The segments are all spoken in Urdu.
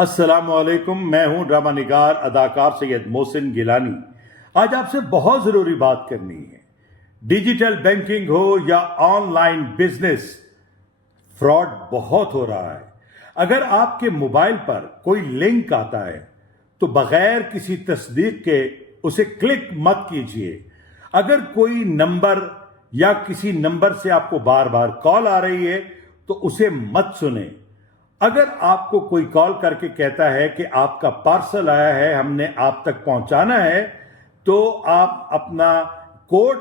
السلام علیکم، میں ہوں ڈرامہ نگار اداکار سید محسن گیلانی۔ آج آپ سے بہت ضروری بات کرنی ہے۔ ڈیجیٹل بینکنگ ہو یا آن لائن بزنس، فراڈ بہت ہو رہا ہے۔ اگر آپ کے موبائل پر کوئی لنک آتا ہے تو بغیر کسی تصدیق کے اسے کلک مت کیجیے۔ اگر کوئی نمبر یا کسی نمبر سے آپ کو بار بار کال آ رہی ہے تو اسے مت سنیں۔ اگر آپ کو کوئی کال کر کے کہتا ہے کہ آپ کا پارسل آیا ہے، ہم نے آپ تک پہنچانا ہے، تو آپ اپنا کوڈ،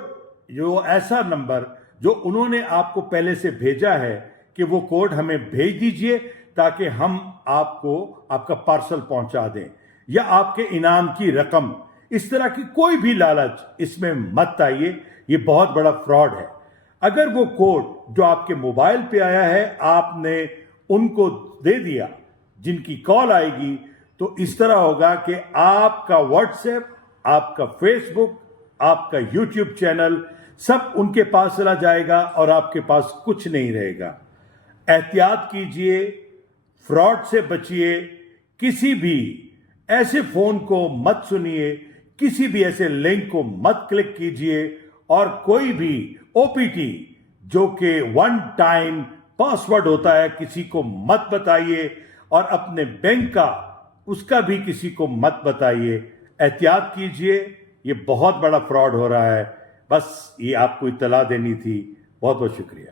جو ایسا نمبر جو انہوں نے آپ کو پہلے سے بھیجا ہے، کہ وہ کوڈ ہمیں بھیج دیجئے تاکہ ہم آپ کو آپ کا پارسل پہنچا دیں، یا آپ کے انعام کی رقم۔ اس طرح کی کوئی بھی لالچ اس میں مت آئیے، یہ بہت بڑا فراڈ ہے۔ اگر وہ کوڈ جو آپ کے موبائل پہ آیا ہے آپ نے ان کو دے دیا جن کی کال آئے گی، تو اس طرح ہوگا کہ آپ کا واٹس ایپ، آپ کا فیس بک، آپ کا یوٹیوب چینل سب ان کے پاس چلا جائے گا اور آپ کے پاس کچھ نہیں رہے گا۔ احتیاط کیجئے، فراڈ سے بچیے، کسی بھی ایسے فون کو مت سنیے، کسی بھی ایسے لنک کو مت کلک کیجئے، اور کوئی بھی او پی ٹی جو کہ ون ٹائم پاس ورڈ ہوتا ہے کسی کو مت بتائیے، اور اپنے بینک کا اس کا بھی کسی کو مت بتائیے۔ احتیاط کیجئے، یہ بہت بڑا فراڈ ہو رہا ہے۔ بس یہ آپ کو اطلاع دینی تھی۔ بہت بہت شکریہ۔